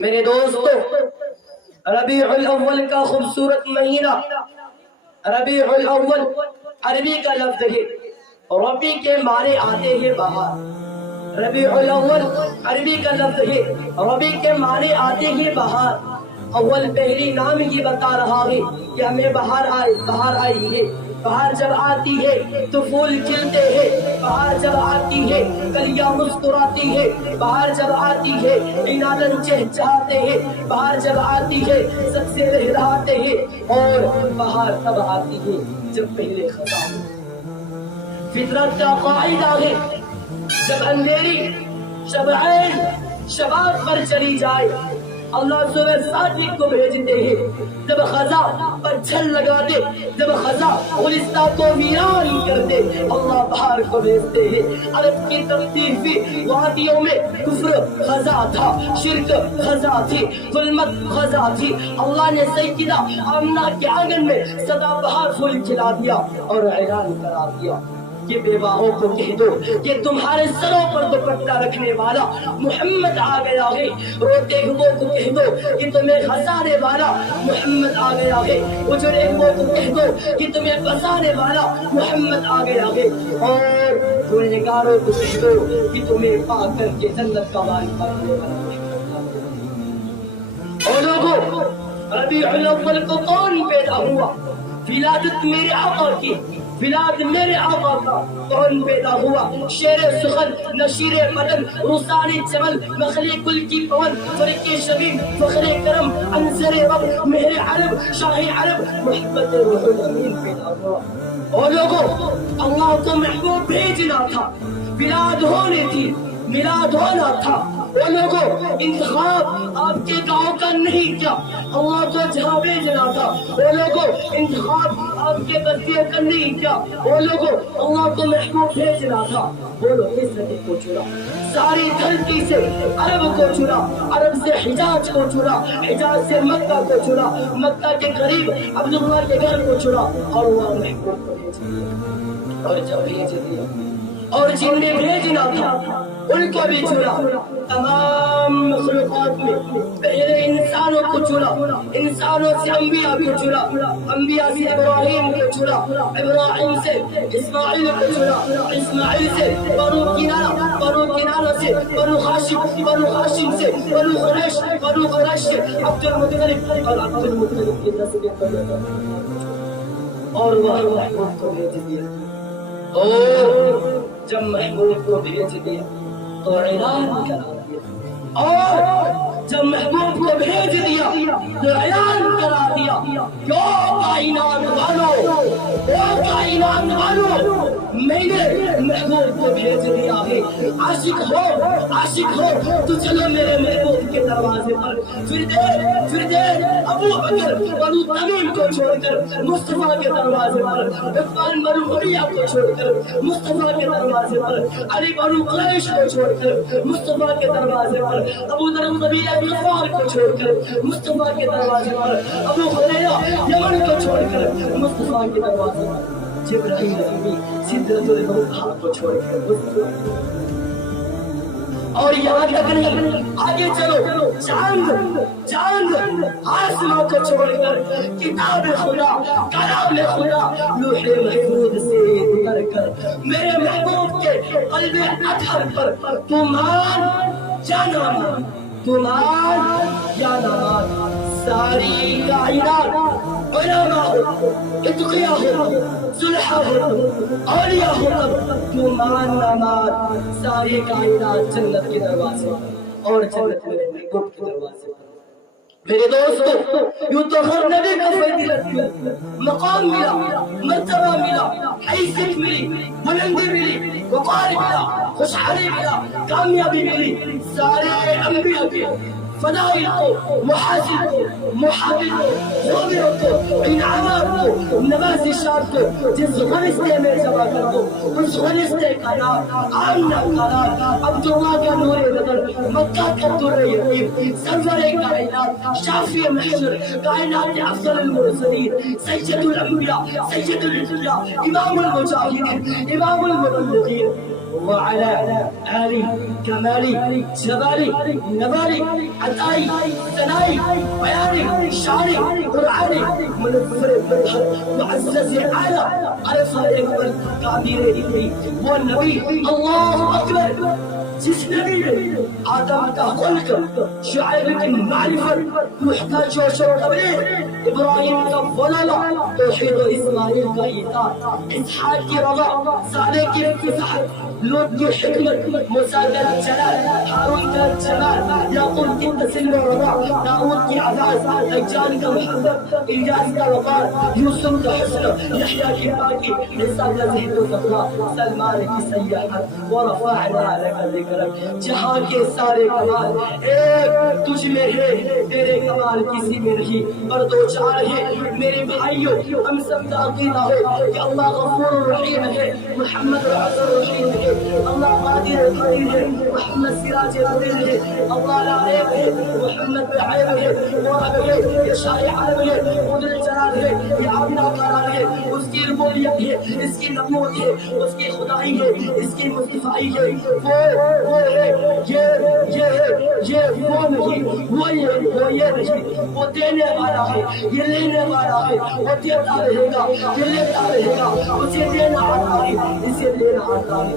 میرے دوستو، ربیع الاول کا خوبصورت مہینہ، ربیع الاول عربی کا لفظ ہے، ربی کے معنی آتے ہیں بہار۔ ربیع الاول عربی کا لفظ ہے، ربی کے معنی آتے ہیں بہار۔ اول پہلی نام یہ بتا رہا ہے کہ ہمیں بہار آئی ہے۔ بہار جب آتی ہے تو پھول کھلتے ہیں، بہار جب آتی ہے کلیاں مسکراتی ہے، بہار جب آتی ہے انالن چہچہاتے ہیں، بہار جب آتی ہے سب سے لہراتے ہیں، اور بہار تب آتی ہے جب پہلے خزاں۔ فطرت کا قاعدہ ہے، جب اندھیری شب عین شباب پر چلی جائے اللہ صبح ساتھی کو بھیجتے ہیں، جب خزاں پر چھل لگاتے، جب خزاں گلستہ کو ویران کرتے اللہ بہار کو بھیجتے ہیں۔ عرب کی تفتیفی وادیوں میں کفر خزاں تھا، شرک خزاں تھی، ظلمت خزاں تھی۔ اللہ نے سیدہ آمنہ کے آنگن میں سدا بہار پھول کھلا دیا اور اعلان کرا دیا کہ بیواؤں کو کہہ دو کہ تمہارے سروں پر دوپٹہ رکھنے والا محمد آ گیا ہے۔ روتے ہوئے کو کہہ دو کہ تمہیں ہنسانے والا محمد آ گیا ہے۔ اجڑے ہوئے کو کہہ دو کہ تمہیں بسانے والا محمد آ گیا ہے، اور گنہگاروں کو کہہ دو کہ تمہیں پا کر کے جنت کا وارث بنانے والا محمد آ گیا ہے۔ اور لوگوں، ربیع الاول کو کون پیدا ہوا؟ ولادت میرے آقا کی، ولاد میرے آقا کا کون پیدا ہوا؟ شیر سخن، نشیر مدن، رسان چمن، مخلی کل کی پون، فرق شبیم، فخر کرم، انصر رب، مہر عرب، شاہ عرب، محبت روح الامین پیدا ہوا۔ اور لوگوں، اللہ کو محبوب بھیجنا تھا، ولاد ہونی تھی، میلاد ہونا تھا۔ وہ لوگوں، انتخاب آپ کے گاؤں کا نہیں کیا، اللہ کو جہاں بھیجنا تھا۔ وہ لوگوں، انتخاب آپ کے بستی کا نہیں کیا، وہ لوگوں اللہ کو محبوب بھیجنا تھا۔ بولو کس نے کو چنا؟ ساری دھرتی سے عرب کو چنا، عرب سے حجاز کو چنا، حجاز سے مکہ کو چنا، مکہ کے قریب عبداللہ کے گھر کو چنا، اور وہ محبوب کو بھیج دیا۔ اور جب بھیج دیا اور جن نے بھیجنا تھا ان کو بھی چنا۔ تمام مخلوقات میں پہلے انسانوں کو چنا، انسانوں سے انبیاء کو چنا، انبیاء سے ابراہیم کو چنا، ابراہیم سے اسماعیل کو چنا، اسماعیل سے بنو کنانہ، بنو کنانہ سے بنو ہاشم، بنو ہاشم سے بنو قریش، بنو قریش سے عبد المطلب، اور عبد المطلب کی نسل اور وہ محبوب کو بھیج دیا۔ اور جب محبوب کو بھیج دیا تو اعلان کرا دیا، اور جب محبوب کو بھیج دیا تو اعلان کرا دیا، کیوں کائنات والو، کائنات والو، میں نے محبوب کو بھیج دیا ہے۔ عاشق ہو تو چلو میرے محبوب کے دروازے پر۔ پھر دے ابو بکر بنو تمیم کو چھوڑ کر مصطفیٰ کے دروازے پر، عثمان بنو حریہ کو چھوڑ کر مصطفیٰ کے دروازے پر، علی بنو قریش کو چھوڑ کر مصطفیٰ کے دروازے پر، ابو ذر قبیلہ غفار کو چھوڑ کر مصطفیٰ کے دروازے پر، ابو ہریرہ یمن کو چھوڑ کر مصطفیٰ کے دروازے پر، جبرائیل امین سدرۃ المنتہا کو چھوڑ کر، اور یہاں تک نہیں، آگے چلو، چاند آسمان کو چھوڑ کر کتاب خدا، کلام خدا، لوح محفوظ سے اتر کر میرے محبوب کے قلب اطہر پر تو مان یا نہ مان، تو مان یا نہ مان، ساری کائنات علماء ہو، اتقیاء ہو، صلحاء ہو، اولیاء ہو، تو مان نہ مان، ساری کائنات جنت کے دروازے اور جنت میں محبوب کے دروازے۔ میرے دوستو، یوں تو ہر نبی کا فضیلت ملا، مقام ملا، مرتبہ ملا، حیثیت ملی، بلندی ملی، وقار ملا، خوشحالی ملا، کامیابی ملی، سارے انبیاء کے فضائل کو، محاسن کو، محابل کو، خوبیوں کو، انعامات کو، نوازشات کو جس غرصے میں جمع کر دو، اس غرصے کا نام آمنہ کا نام، عبداللہ کا نور نظر، مکہ کا در یتیم، سرور کائنات، شافی محشر، کائنات افضل المرسلین، سید الانبیاء، سید الانبیاء، امام المجاہدین، امام المبلغین، وعلى آل كمال جمال نبال عطائی ثنائی بیان شعر قرآن منفر معزز اعلی عرفہ اکبر تعبیر علمی وہ نبی اللہ اکبر جس نبی نے آدم کا خلق شعیب کی معرفت محتاج و شبیر ابراہیم کا فلالہ توحید و اسماعیل کا اطاعت اسحاق کی رضا صالح کی فتح لوط کی حکمت موسیٰ کا جلال ہارون کا جمال یعقوب کی تسلیم و رضا داؤد کی عزاز دجال کا محبت الیاس کا وقار یوسف کا حسن یحییٰ کی پاکی عیسیٰ کا ذہن و تقویٰ سلمان کی سیاحت ورفعنا لك ذکرک جہاں کے سارے کمال ایک تجھ میں ہے تیرے کمال کسی میں نہیں پر دو چار ہے میرے بھائیوں ہم سب کا عقیدہ ہے کہ اللہ غفور رحیم ہے محمد رحمت رحیم ہے اللہ قادر قدیر ہے محمد سراج منیر ہے اللہ لا عیب ہے محمد بے عیب ہے واحد ہے یہ شارع عالم ہے قدر جلال ہے یہ عاملہ قرار ہے اس کی ربوبیت ہے اس کی نبوت ہے اس کی خدائی ہے اس کی مصطفائی ہے وہ ہے یہ ہے یہ وہ نہیں وہ یہ نہیں وہ دینے والا ہے یہ لینے والا ہے وہ دیتا رہے گا یہ لیتا رہے گا اسے دینا آتا ہے اسے دینا آتا ہے